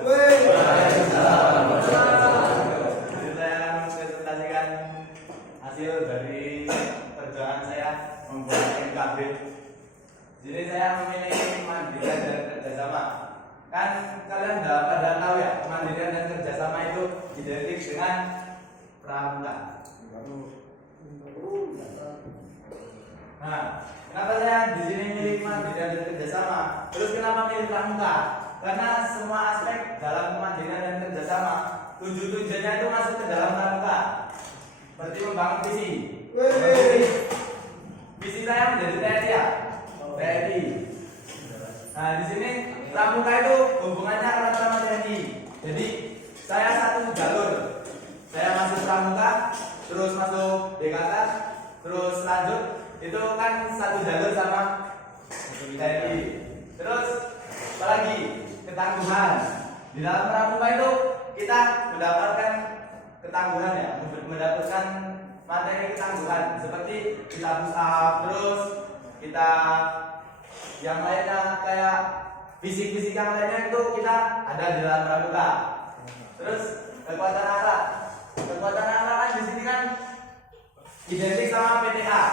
Waalaikumsalam. Jadi saya presentasikan hasil dari perjuangan saya membuat NKB. Jadi saya memilih kemandirian dan kerjasama. Kan kalian udah pada tahu ya, kemandirian dan kerjasama itu identik dengan pramuka. Nah, kenapa saya di sini milih kemandirian dan kerjasama? Terus kenapa milih pramuka? Karena semua aspek dalam kemandirian dan kerjasama tujuannya itu masuk ke dalam pramuka. Seperti membangun visi. Visi saya menjadi TNI ya, TNI. Nah, di sini pramuka itu hubungannya erat sama TNI. Jadi saya satu jalur. Saya masuk pramuka, terus masuk DKK, terus lanjut itu kan satu jalur sama TNI. Terus apalagi ketangguhan. Di dalam pramuka itu kita mendapatkan ketangguhan ya, mendapatkan materi ketangguhan seperti kita push up, terus kita yang lainnya kayak fisik-fisik yang lainnya itu kita ada di dalam pramuka. Terus kekuatan akhlak. Kekuatan akhlak kan di sini kan identik sama PTA.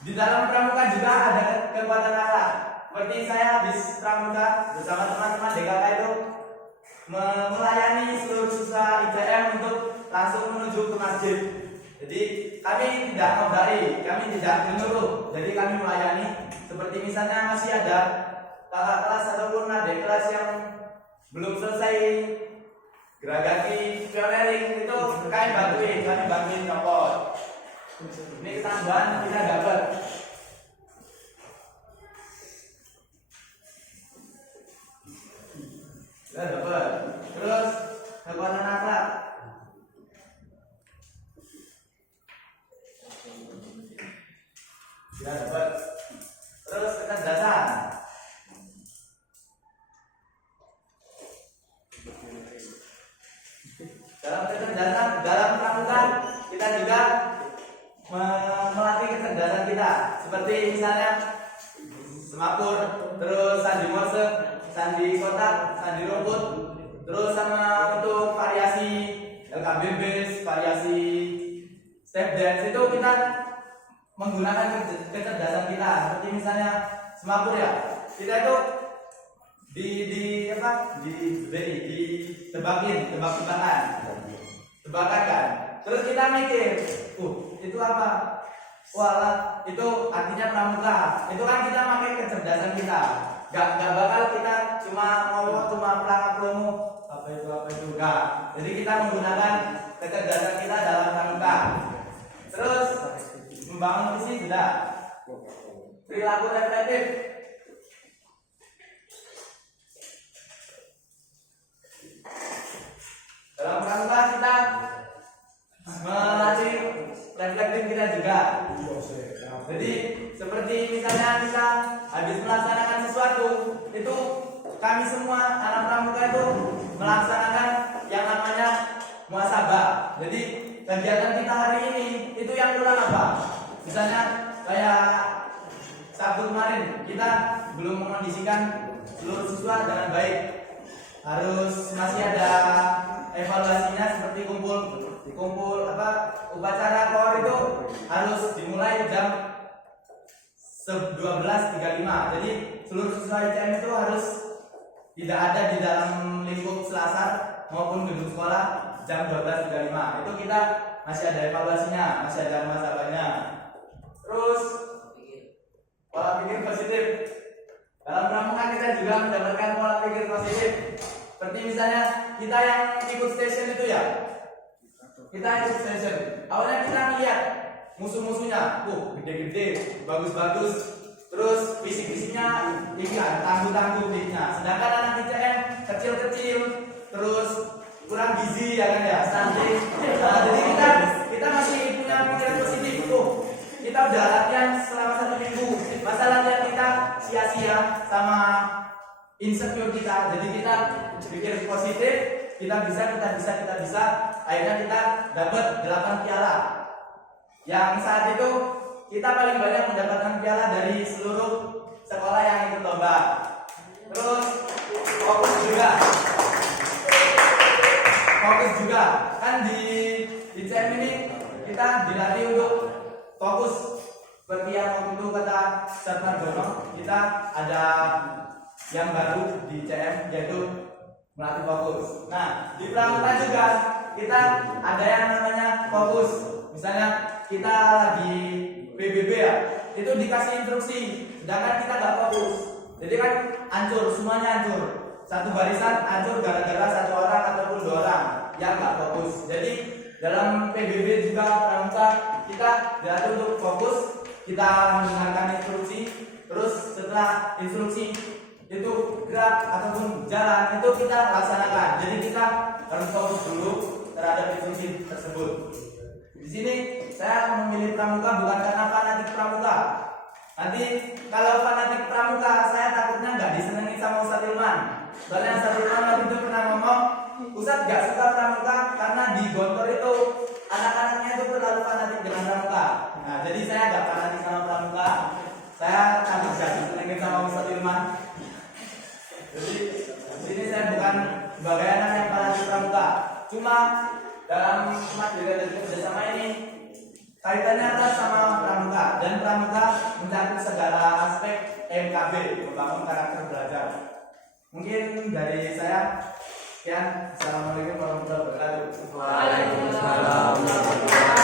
Di dalam pramuka juga ada kekuatan akhlak. Seperti saya habis pramuka bersama teman-teman DKK itu melayani seluruh siswa ITM untuk langsung menuju ke masjid. Jadi kami tidak memberi, kami tidak menyuruh. Jadi kami melayani. Seperti misalnya masih ada kakak kelas ataupun adik kelas yang belum selesai geragati pioneering itu kami bantuin nyopot. Ini ketangguhan kita dapat. Kita dapat. Terus kekuatan akhlak. Kita dapat. Terus kecerdasan. Dalam kecerdasan, dalam pramuka kita juga melatih kecerdasan kita. Seperti misalnya semakur, terus sandi morse, sandi kotak, sandi rumput, terus sama untuk variasi LKBB, variasi step dance itu kita menggunakan kecerdasan kita. Seperti misalnya semakur ya, kita itu tebakan kan. Terus kita mikir, itu apa? Wah, itu artinya pramuka. Itu kan kita pakai kecerdasan kita. Gak bakal kita cuma pelangak promo apa itu enggak. Jadi kita menggunakan kecerdasan kita dalam pramuka. Terus membangun visi juga. Perilaku reflektif. Dalam pramuka kita melatih reflektif kita juga. Jadi seperti misalnya kita habis melaksanakan sesuatu, itu kami semua anak pramuka itu melaksanakan yang namanya muhasabah. Jadi kegiatan kita hari ini itu yang kurang apa? Misalnya kayak Sabtu kemarin kita belum mengondisikan seluruh siswa dengan baik. Harus masih ada evaluasinya seperti kumpul upacara KOR itu harus dimulai jam 12.35. Jadi seluruh siswa ICM itu harus tidak ada di dalam lingkup selasar maupun gedung sekolah jam 12.35. Itu kita masih ada evaluasinya, masih ada muhasabahnya. Terus pola pikir positif. Dalam pramuka kita juga mendapatkan pola pikir positif. Seperti misalnya kita yang ikut station itu ya. Kita ikut station. Awalnya kita lihat musuh-musuhnya, gede-gede, bagus-bagus. Terus fisik-fisiknya tinggi, tangguh-tangguh fisiknya. Sedangkan anak ICM kecil-kecil, terus kurang gizi ya kan ya, stunting. Jadi kita masih punya pikiran positif. Kita udah latihan selama 1 minggu. Masa latihan kita sia-sia sama insecure kita. Jadi kita pikir positif, kita bisa. Akhirnya kita dapat 8 piala. Yang saat itu kita paling banyak mendapatkan piala dari seluruh sekolah yang ikut lomba. Terus fokus juga. kan di CM ini kita dilatih untuk fokus. Seperti yang waktu itu kata Sarman Gono, kita ada yang baru di CM yaitu melatih fokus. Nah, di pramuka juga kita ada yang namanya fokus. Misalnya kita lagi PBB ya, itu dikasih instruksi, sedangkan kita nggak fokus. Jadi kan hancur, semuanya hancur. Satu barisan hancur gara-gara satu orang ataupun dua orang yang nggak fokus. Jadi dalam PBB juga pramuka kita diatur untuk fokus. Kita mendengarkan instruksi, terus setelah instruksi itu gerak ataupun jalan itu kita laksanakan. Jadi kita harus fokus dulu terhadap instruksi tersebut. Di sini saya memilih pramuka bukan karena fanatik pramuka. Nanti kalau fanatik pramuka saya takutnya nggak disenangi sama Ustadz Ilman. Soalnya Ustadz Ilman waktu itu pernah ngomong, Ustadz nggak suka pramuka karena di Gontor itu anak-anaknya itu terlalu fanatik dengan pramuka. Nah, jadi saya nggak fanatik sama pramuka. Saya takut nggak disenangi sama Ustadz Ilman. Jadi di sini saya bukan sebagai anak yang fanatik pramuka. Cuma dalam materi kerjasama ini kaitannya adalah sama pramuka, dan pramuka mencakup segala aspek MKB, membangun karakter belajar. Mungkin dari saya sekian. Assalamualaikum warahmatullahi wabarakatuh. Waalaikumsalam.